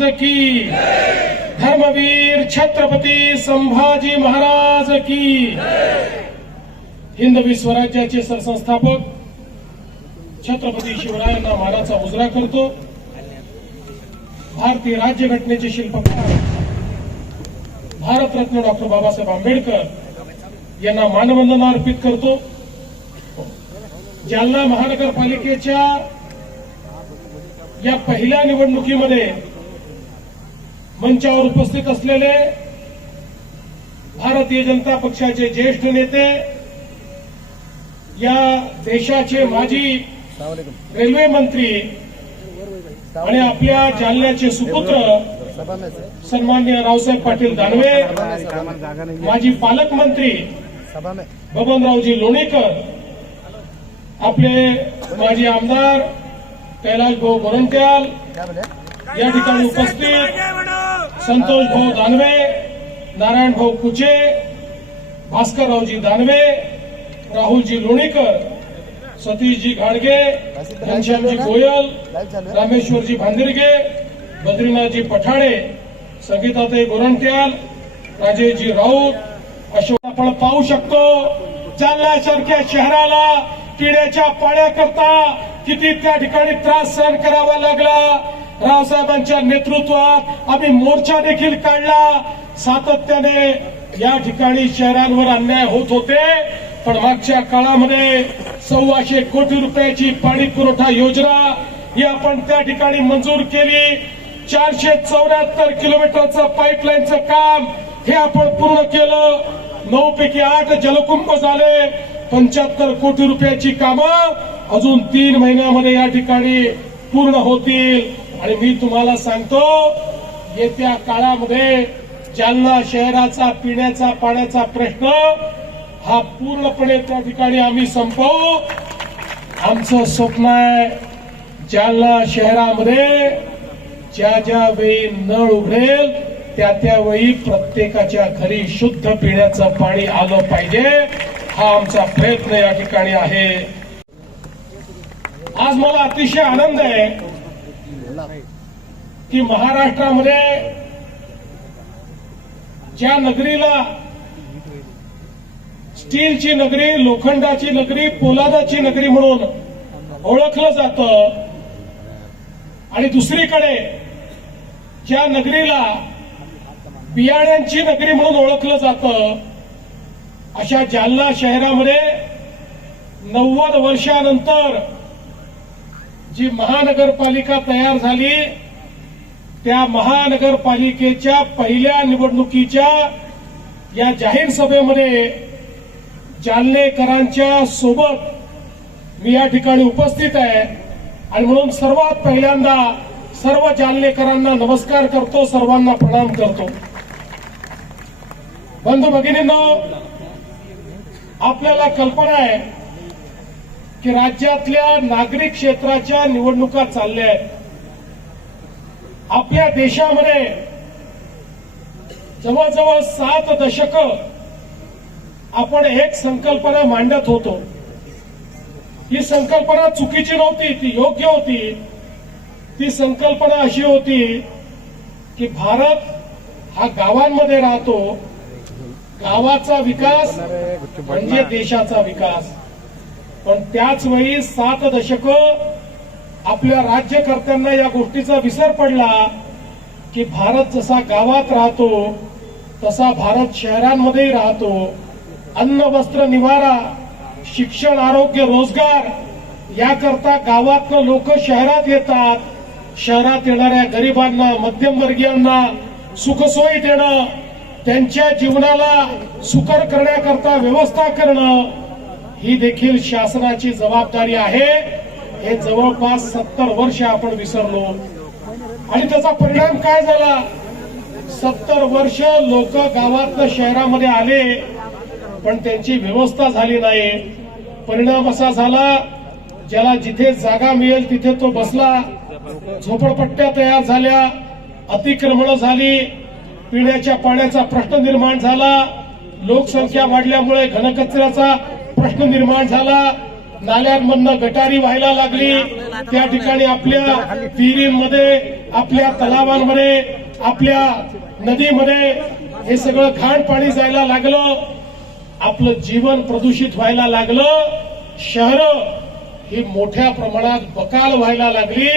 महाराज की, धर्मवीर छत्रपती संभाजी महाराज की, हिंदवी स्वराज्याचे सरसंस्थापक छत्रपती शिवरायांना मानाचा मुजरा करतो। भारतीय राज्यघटनेचे शिल्पकार भारतरत्न डॉक्टर बाबासाहेब आंबेडकर यांना मानवंदना अर्पित करतो। जालना महानगरपालिकेच्या या पहिल्या निवडणुकीमध्ये मंचावर उपस्थित असलेले भारतीय जनता पक्षाचे ज्येष्ठ नेते, या देशाचे माजी रेल्वे मंत्री आणि आपल्या जालन्याचे सुपुत्र सन्माननीय रावसाहेब पाटील दानवे, माजी पालकमंत्री बबनरावजी लोणीकर, आपले माजी आमदार कैलाश भाऊ गोरंट्याल, या ठिकाणी उपस्थित संतोष भाऊ दानवे, नारायण भाऊ कुचे, भास्कररावजी दानवे, राहुलजी लोणीकर, सतीशजी घाडगे, घनश्यामजी गोयल, रामेश्वरजी भांदिरगे, बद्रीनाथजी पठाडे, संगीताताई गोरंट्याल, राजेशजी राऊत, अशोक आपण पाहू शकतो। जालन्यासारख्या शहराला पिण्याच्या पाण्याकरता किती त्या ठिकाणी त्रास सहन करावा लागला। रावसाहेबांच्या नेतृत्वात आम्ही मोर्चा देखील काढला। सातत्याने या ठिकाणी शहरांवर अन्याय होत होते, पण मागच्या काळामध्ये 125 कोटी रुपयाची पाणी पुरवठा योजना ही आपण त्या ठिकाणी मंजूर केली। 474 किलोमीटरचं पाईपलाईनचं काम हे आपण पूर्ण केलं। 9 पैकी 8 जलकुंभ झाले। 75 कोटी रुपयाची कामं अजून 3 महिन्यामध्ये या ठिकाणी पूर्ण होतील। आणि मी तुम्हाला सांगतो, येत्या काळामध्ये जालना शहराचा पिण्याचा पाण्याचा प्रश्न हा पूर्णपणे त्या ठिकाणी आम्ही संपवू। आमचं स्वप्न आहे जालना शहरामध्ये ज्या वेळी नळ उघडेल त्या वेळी प्रत्येकाच्या घरी शुद्ध पिण्याचं पाणी आलं पाहिजे, हा आमचा प्रयत्न या ठिकाणी आहे। आज मला अतिशय आनंद आहे की महाराष्ट्रामध्ये ज्या नगरीला स्टीलची नगरी, लोखंडाची नगरी, पोलादाची नगरी म्हणून ओळखलं जातं, आणि दुसरीकडे ज्या नगरीला बियाण्यांची नगरी म्हणून ओळखलं जातं, अशा जालना शहरामध्ये 90 वर्षानंतर जी महानगरपालिका तयार झाली, त्या महानगरपालिकेच्या पहिल्या निवडणुकीच्या या जाहीर सभेमध्ये जालनेकरांच्या सोबत मी या ठिकाणी उपस्थित आहे। आणि म्हणून सर्वात पहिल्यांदा सर्व जालनेकरांना नमस्कार करतो, सर्वांना प्रणाम करतो। बंधू भगिनींनो, आपल्याला कल्पना आहे की राज्यातल्या नागरिक क्षेत्राच्या निवडणुका चालल्या आहेत। आपल्या देशामध्ये जवळजवळ 7 दशकं आपण एक संकल्पना मांडत होतो। ही संकल्पना चुकीची नव्हती, ती योग्य होती। ती संकल्पना अशी होती की भारत हा गावांमध्ये राहतो, गावाचा विकास म्हणजे देशाचा विकास। पण त्याच वेळी 7 दशकं आपल्या राज्यकर्त्यांना या गोष्टीचा विसर पडला की भारत जसा गावात राहतो तसा भारत शहरांमध्येही राहतो। अन्न वस्त्र निवारा, शिक्षण, आरोग्य, रोजगार याकरता गावातनं लोक शहरात येतात। शहरात येणाऱ्या गरिबांना, मध्यमवर्गीयांना सुखसोयी देणं, त्यांच्या जीवनाला सुकर करण्याकरता व्यवस्था करणं ही देखील शासनाची जबाबदारी आहे। हे जवळपास 70 वर्ष आपण विसरलो, आणि त्याचा परिणाम काय झाला? 70 वर्ष लोक गावातनं शहरामध्ये आले, पण त्यांची व्यवस्था झाली नाही। परिणाम असा झाला, ज्याला जिथे जागा मिळेल तिथे तो बसला, झोपडपट्ट्या तयार झाल्या, अतिक्रमण झाली, पिण्याच्या पाण्याचा प्रश्न निर्माण झाला, लोकसंख्या वाढल्यामुळे घनकचऱ्याचा प्रश्न निर्माण झाला, नाल्यांमधनं गटारी व्हायला लागली, त्या ठिकाणी आपल्या विहिरींमध्ये, आपल्या तलावांमध्ये, आपल्या नदीमध्ये हे सगळं घाण पाणी जायला लागलं. आपलं जीवन प्रदूषित व्हायला लागलं. शहरं ही मोठ्या प्रमाणात बकाल व्हायला लागली.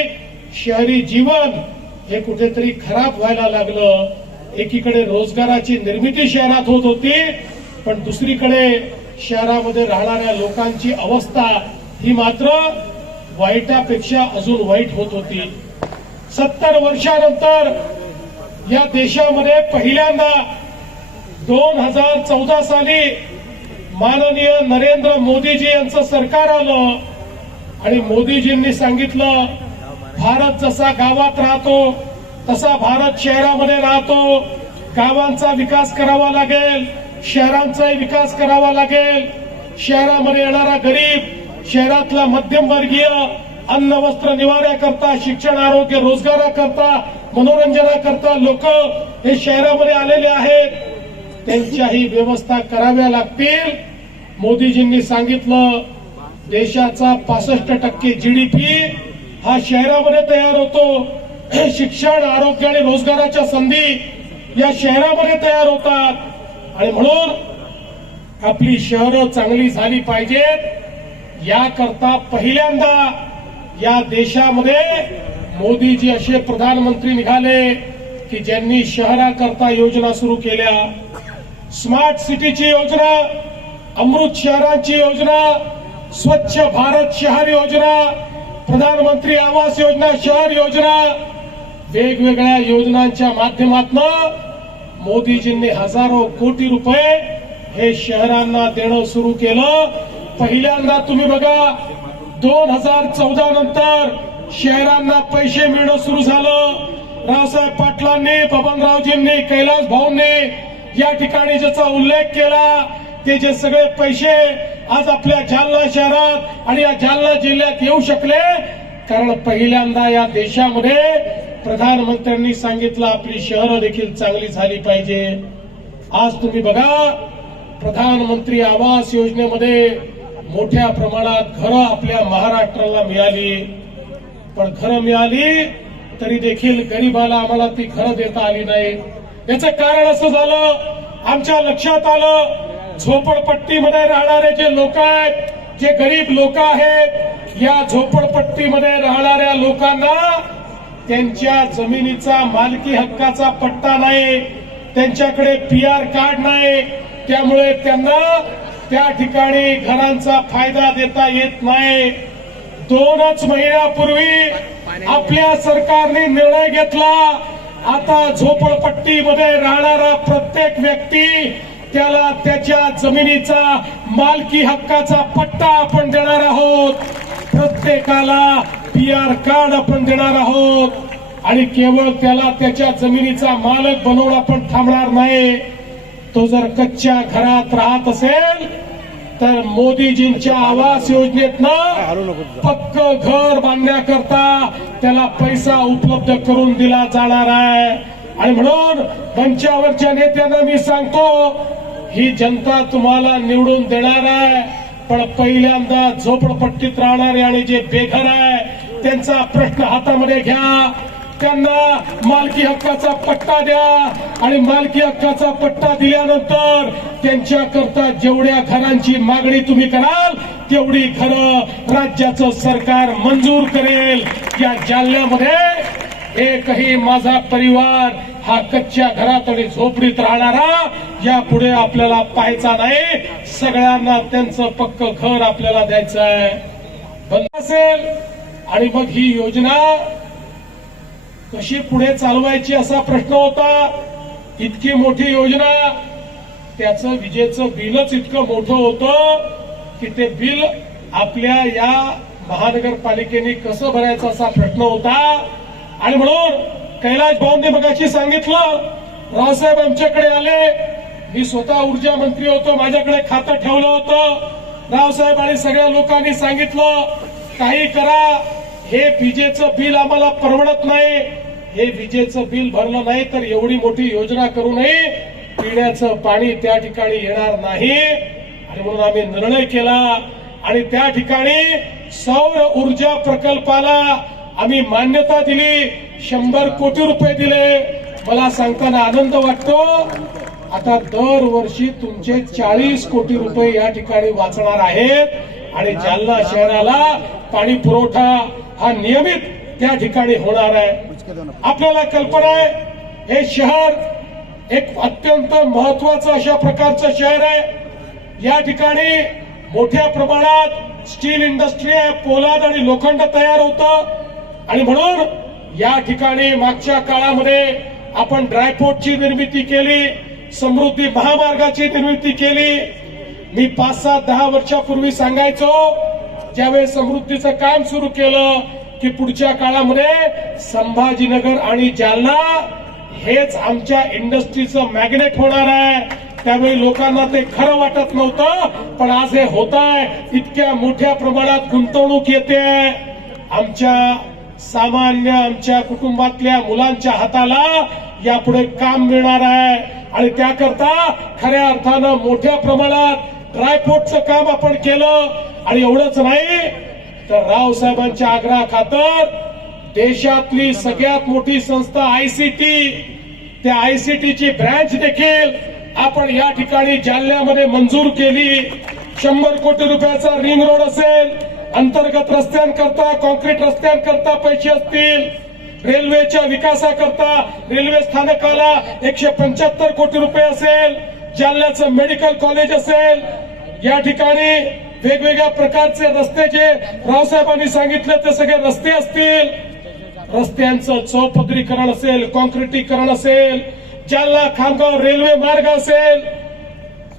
शहरी जीवन हे कुठेतरी खराब व्हायला लागलं. एकीकडे रोजगाराची निर्मिती शहरात होत होती, पण दुसरीकडे शहरामध्ये राहणाऱ्या लोकांची अवस्था ही मात्र वाईटापेक्षा अजून वाईट होत होती. 70 वर्षानंतर या देशामध्ये पहिल्यांदा 2014 साली माननीय नरेंद्र मोदीजी यांचं सरकार आलं आणि मोदीजींनी सांगितलं, भारत जसा गावात राहतो तसा भारत शहरामध्ये राहतो. गावांचा विकास करावा लागेल, शहरांचाही विकास करावा लागेल. शहरामध्ये येणारा गरीब, शहरातला मध्यमवर्गीय अन्न वस्त्र निवाऱ्याकरता, शिक्षण आरोग्य रोजगाराकरता, मनोरंजनाकरता लोक हे शहरामध्ये आलेले आहेत. त्यांच्याही व्यवस्था कराव्या लागतील. मोदीजींनी सांगितलं, देशाचा 65% जीडीपी हा शहरामध्ये तयार होतो. शिक्षण, आरोग्य आणि रोजगाराच्या संधी या शहरामध्ये तयार होतात. आणि म्हणून आपली शहरं चांगली झाली पाहिजेत. याकरता पहिल्यांदा या देशामध्ये मोदीजी असे प्रधानमंत्री निघाले की ज्यांनी शहराकरता योजना सुरू केल्या. स्मार्ट सिटीची योजना, अमृत शहरांची योजना, स्वच्छ भारत शहर योजना, प्रधानमंत्री आवास योजना, शहर योजना, वेगवेगळ्या योजनांच्या माध्यमातून मोदीजींनी हजारो कोटी रुपये हे शहरांना देणं सुरू केलं. पहिल्यांदा तुम्ही बघा, 2014 नंतर शहरांना पैसे मिळणं सुरू झालं. रावसाहेब पाटलांनी, बबनरावजींनी, कैलास भाऊंनी या ठिकाणी ज्याचा उल्लेख केला, ते जे सगळे पैसे आज आपल्या जालना शहरात आणि या जालना जिल्ह्यात येऊ शकले, कारण पहिल्यांदा या देशामध्ये प्रधानमंत्र्यांनी सांगितलं आपली शहरं देखील चांगली झाली पाहिजे. आज तुम्ही बघा, प्रधानमंत्री आवास योजनेमध्ये मोठ्या प्रमाणात घरं आपल्या महाराष्ट्राला मिळाली. पण घरं मिळाली तरी देखील गरीबाला आम्हाला ती घरं देता आली नाही. याचं कारण असं झालं, आमच्या लक्षात आलं, झोपडपट्टीमध्ये राहणारे जे लोक आहेत, जे गरीब लोक आहेत, या झोपडपट्टीमध्ये राहणाऱ्या लोकांना त्यांच्या जमिनीचा मालकी हक्काचा पट्टा नाही, त्यांच्याकडे पीआर कार्ड नाही. त्यामुळे त्यांना त्या ठिकाणी घरांचा फायदा देता येत नाही. 2च महिन्यापूर्वी आपल्या सरकारने निर्णय घेतला, आता झोपडपट्टीमध्ये राहणारा प्रत्येक व्यक्ती त्याला त्याच्या जमिनीचा मालकी हक्काचा पट्टा आपण देणार आहोत. प्रत्येकाला पीआर कार्ड आपण देणार आहोत आणि केवळ त्याला त्याच्या जमिनीचा मालक बनवून आपण थांबणार नाही. तो जर कच्च्या घरात राहत असेल तर मोदीजींच्या आवास योजनेतनं पक्क घर बांधण्याकरता त्याला पैसा उपलब्ध करून दिला जाणार आहे. आणि म्हणून मंचावरच्या नेत्यांना मी सांगतो, ही जनता तुम्हाला निवडून देणार आहे, पण पहिल्यांदा झोपडपट्टीत राहणारे आणि जे बेघर आहे त्यांचा प्रश्न हातामध्ये घ्या. त्यांना मालकी हक्काचा पट्टा द्या आणि मालकी हक्काचा पट्टा दिल्यानंतर त्यांच्याकरता जेवढ्या घरांची मागणी तुम्ही कराल तेवढी घरं राज्याचं सरकार मंजूर करेल. या जालन्यामध्ये एकही माझा परिवार हा कच्च्या घरात आणि झोपडीत राहणारा यापुढे आपल्याला पाहायचा नाही. सगळ्यांना त्यांचं पक्क घर आपल्याला द्यायचं आहे. बंद असेल आणि मग ही योजना कशी पुढे चालवायची असा प्रश्न होता. इतकी मोठी योजना, त्याचं विजेचं बिलच इतकं मोठं होतं की ते बिल आपल्या या महानगरपालिकेने कसं भरायचं असा प्रश्न होता. आणि म्हणून कैलास भाऊंनी मगाशी सांगितलं, रावसाहेब आमच्याकडे आले, मी स्वतः ऊर्जा मंत्री होतो, माझ्याकडे खातं ठेवलं होतं. रावसाहेब आणि सगळ्या लोकांनी सांगितलं, काही करा, हे विजेचं बिल आम्हाला परवडत नाही. हे विजेचं बिल भरलं नाही तर एवढी मोठी योजना करू नये, पिण्याचं पाणी त्या ठिकाणी येणार नाही. आणि म्हणून आम्ही निर्णय केला आणि त्या ठिकाणी सौर ऊर्जा प्रकल्पाला आम्ही मान्यता दिली, 100 कोटी रुपये दिले. मला सांगताना आनंद वाटतो. आता दरवर्षी तुमचे 40 कोटी रुपये या ठिकाणी वाचणार आहेत आणि जालना शहराला पाणी पुरवठा हा नियमित त्या ठिकाणी होणार आहे. आपल्याला कल्पना आहे, हे शहर एक अत्यंत महत्वाचं अशा प्रकारचं शहर आहे. या ठिकाणी मोठ्या प्रमाणात स्टील इंडस्ट्री आहे, पोलाद आणि लोखंड तयार होतं आणि म्हणून या ठिकाणी मागच्या काळामध्ये आपण ड्रायपोर्टची निर्मिती केली, समृद्धी महामार्गाची निर्मिती केली. मी 5-10 वर्षापूर्वी सांगायचो, ज्यावेळेस समृद्धीचं काम सुरू केलं की पुढच्या काळामध्ये संभाजीनगर आणि जालना हेच आमच्या इंडस्ट्रीचं मॅग्नेट होणार आहे. त्यावेळी लोकांना ते खरं वाटत नव्हतं, पण आज हे होत आहे. इतक्या मोठ्या प्रमाणात गुंतवणूक येते. आमच्या सामान्य आमच्या कुटुंबातल्या मुलांच्या हाताला यापुढे काम मिळणार आहे आणि त्याकरता खऱ्या अर्थानं मोठ्या प्रमाणात ड्रायपोर्टचं काम आपण केलं. आणि एवढंच नाही तर रावसाहेबांच्या आग्रहाखातर देशातली सगळ्यात मोठी संस्था आयसीटी, त्या आयसीटीची ब्रँच देखील आपण या ठिकाणी जालन्यामध्ये मंजूर केली. 100 कोटी रुपयाचा रिंग रोड असेल, अंतर्गत रस्त्यांकरता कॉन्क्रीट रस्त्यांकरता पैसे असतील, रेल्वेच्या विकासाकरता रेल्वे स्थानकाला 175 कोटी रुपये असेल, जालन्याचं मेडिकल कॉलेज असेल, या ठिकाणी वेगवेगळ्या प्रकारचे रस्ते जे रावसाहेबांनी सांगितले ते सगळे रस्ते असतील, रस्त्यांचं चौपदरीकरण असेल, कॉन्क्रिटीकरण असेल, जालना खामगाव रेल्वे मार्ग असेल,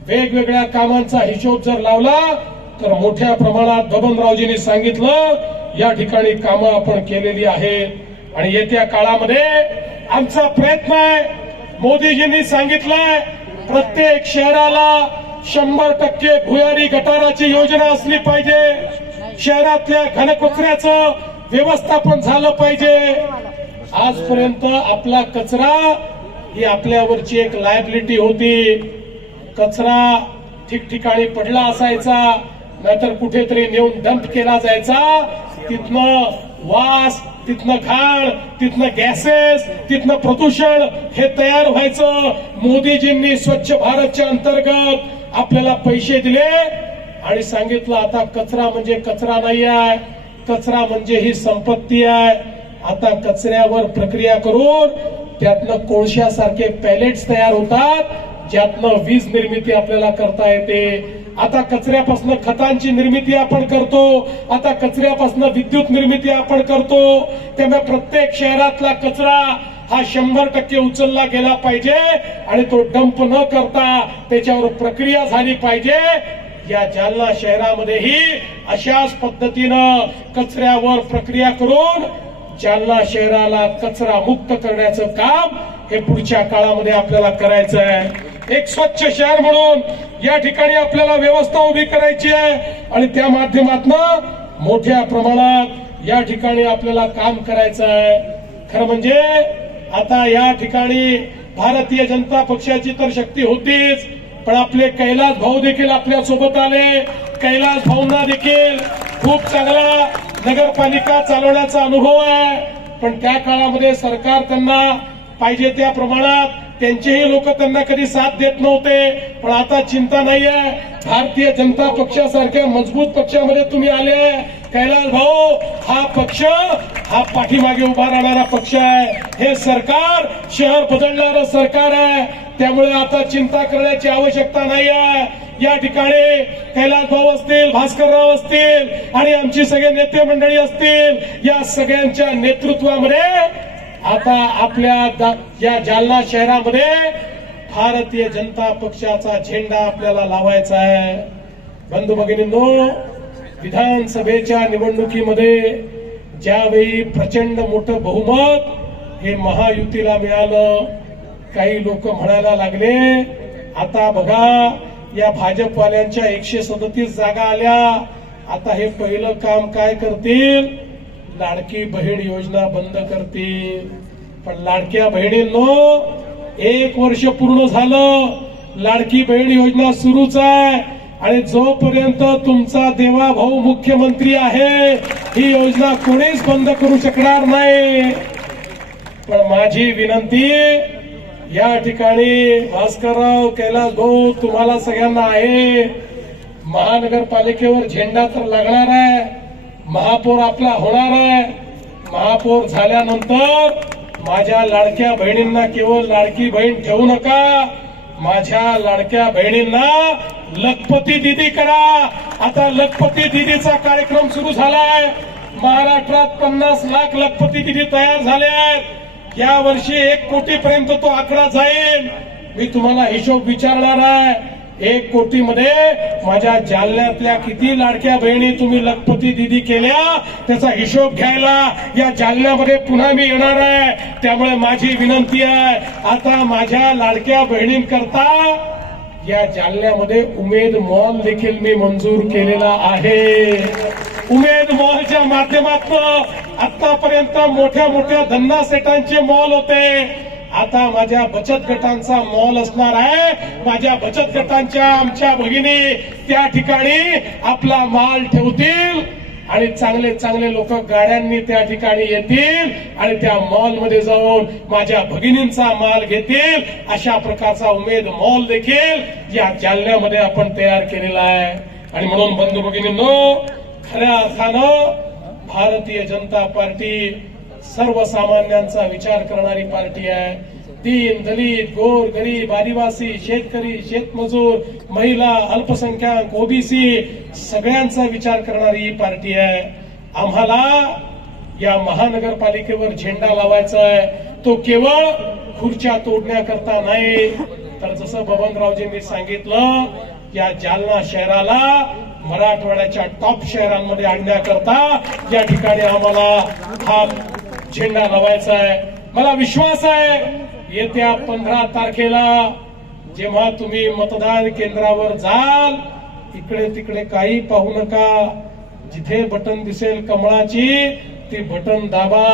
वेगवेगळ्या कामांचा हिशोब जर लावला तर मोठ्या प्रमाणात बबनरावजींनी सांगितलं या ठिकाणी कामं आपण केलेली आहेत आणि येत्या काळामध्ये आमचा प्रयत्न आहे. मोदीजींनी सांगितलंय प्रत्येक शहराला 100% भुयारी गटाराची योजना असली पाहिजे, शहरातल्या घनकचऱ्याचं व्यवस्थापन झालं पाहिजे. आजपर्यंत आपला कचरा ही आपल्यावरची एक लायबिलिटी होती. कचरा ठिकठिकाणी पडला असायचा, नाहीतर कुठेतरी नेऊन डंप केला जायचा. तिथनं वास, तिथनं घाण, तिथनं गॅसेस, तिथनं प्रदूषण हे तयार व्हायचं. मोदीजींनी स्वच्छ भारतच्या अंतर्गत आपल्याला पैसे दिले आणि सांगितलं आता कचरा म्हणजे कचरा नाही आहे, कचरा म्हणजे ही संपत्ती आहे. आता कचऱ्यावर प्रक्रिया करून त्यातनं कोळशासारखे पॅलेट्स तयार होतात, ज्यातनं वीज निर्मिती आपल्याला करता येते. आता कचऱ्यापासून खतांची निर्मिती आपण करतो, आता कचऱ्यापासून विद्युत निर्मिती आपण करतो. त्यामुळे प्रत्येक शहरातला कचरा हा 100% उचलला गेला पाहिजे आणि तो डंप न करता त्याच्यावर प्रक्रिया झाली पाहिजे. या जालना शहरामध्येही अशाच पद्धतीनं कचऱ्यावर प्रक्रिया करून जालना शहराला कचरा मुक्त करण्याचं काम हे पुढच्या काळामध्ये आपल्याला करायचं आहे. एक स्वच्छ शहर म्हणून या ठिकाणी आपल्याला व्यवस्था उभी करायची आहे आणि त्या माध्यमातून मोठ्या प्रमाणात या ठिकाणी आपल्याला काम करायचं आहे. खरं म्हणजे आता या ठिकाणी भारतीय जनता पक्षाची तर शक्ती होतीच, पण आपले कैलास भाऊ देखील आपल्या सोबत आले. कैलास भाऊंना देखील खूप चांगला नगरपालिका चालवण्याचा अनुभव आहे, पण त्या काळामध्ये सरकार त्यांना पाहिजे त्या प्रमाणात त्यांचेही लोक त्यांना कधी साथ देत नव्हते. पण आता चिंता नाहीये, भारतीय जनता पक्षासारख्या मजबूत पक्षामध्ये तुम्ही आले. कैलास भाऊ, हा पक्ष हा पाठीमागे उभा राहणारा पक्ष आहे. हे सरकार शहर बदलणारं सरकार आहे, त्यामुळे आता चिंता करण्याची आवश्यकता नाही आहे. या ठिकाणी कैलास भाऊ असतील, भास्करराव असतील आणि आमची सगळे नेते मंडळी असतील, या सगळ्यांच्या नेतृत्वामध्ये आता आपल्या या जालना शहरामध्ये भारतीय जनता पक्षाचा झेंडा आपल्याला लावायचा आहे. बंधू भगिनींनो, विधानसभेच्या निवडणुकीमध्ये ज्यावेळी प्रचंड मोठं बहुमत हे महायुतीला मिळालं, काही लोक म्हणायला लागले आता बघा या भाजपवाल्यांच्या 137 जागा आल्या, आता हे पहिलं काम काय करतील, लाडकी बहीण योजना बंद करतील. पण लाडक्या बहिणींनो, 1 वर्ष पूर्ण झालं, लाडकी बहीण योजना सुरूच आहे. आणि जोपर्यंत तुमचा देवा भाऊ मुख्यमंत्री आहे ही योजना कोणीच बंद करू शकणार नाही. पण माझी विनंती या ठिकाणी भास्करराव, कैलास भाऊ, तुम्हाला सगळ्यांना आहे, महानगरपालिकेवर झेंडा तर लागणार आहे, महापौर आपला होणार आहे. महापौर झाल्यानंतर माझ्या लाडक्या बहिणींना केवळ लाडकी बहीण ठेवू नका, माझ्या लाडक्या बहिणींना लखपती दिदी करा. आता लखपती दिदीचा कार्यक्रम सुरू झालाय. महाराष्ट्रात 50 लाख लखपती दिदी तयार झाले आहेत. या वर्षी 1 कोटीपर्यंत तो आकडा जाईल. मी तुम्हाला हिशोब विचारणार आहे. 1 कोटीमध्ये माझ्या जालन्यातल्या किती लाडक्या बहिणी तुम्ही लखपती दिदी केल्या त्याचा हिशोब घ्यायला या जालन्यामध्ये पुन्हा मी येणार आहे. त्यामुळे माझी विनंती आहे, आता माझ्या लाडक्या बहिणींकरता या जालन्यामध्ये उमेद मॉल देखील मी मंजूर केलेला आहे. उमेद मॉलच्या माध्यमातून आतापर्यंत मोठ्या मोठ्या धंदा सेटांचे मॉल होते, आता माझ्या बचत गटांचा मॉल असणार आहे. माझ्या बचत गटांच्या आमच्या भगिनी त्या ठिकाणी आपला माल ठेवतील आणि चांगले चांगले लोक गाड्यांनी त्या ठिकाणी येतील आणि त्या मॉलमध्ये जाऊन माझ्या भगिनींचा माल घेतील. अशा प्रकारचा उमेद मॉल देखील या जालन्यामध्ये आपण तयार केलेला आहे. आणि म्हणून बंधू भगिनींनो, खऱ्या अर्थानं भारतीय जनता पार्टी सर्वसामान्यांचा विचार करणारी पार्टी आहे. दीन दलित गोर गरीब आदिवासी शेतकरी शेतमजूर महिला अल्पसंख्याक ओबीसी सगळ्यांचा विचार करणारी ही पार्टी आहे. आम्हाला या महानगरपालिकेवर झेंडा लावायचा आहे, तो केवळ खुर्च्या तोडण्याकरता नाही, तर जसं बबनरावजींनी सांगितलं, या जालना शहराला मराठवाड्याच्या टॉप शहरांमध्ये आणण्याकरता या ठिकाणी आम्हाला हा झेंडा लावायचा आहे. मला विश्वास आहे, येत्या 15 तारखेला जेव्हा तुम्ही मतदान केंद्रावर जाल, इकडे तिकडे काही पाहू नका, जिथे बटन दिसेल कमळाची ती बटन दाबा.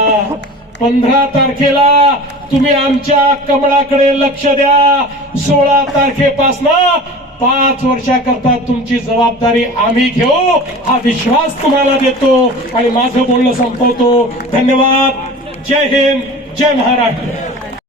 15 तारखेला तुम्ही आमच्या कमळाकडे लक्ष द्या. 16 तारखेपासनं 5 वर्षाकरता तुमची जबाबदारी आम्ही घेऊ, हा विश्वास तुम्हाला देतो आणि माझं बोलणं संपवतो. धन्यवाद. जय हिंद, जय महाराष्ट्र.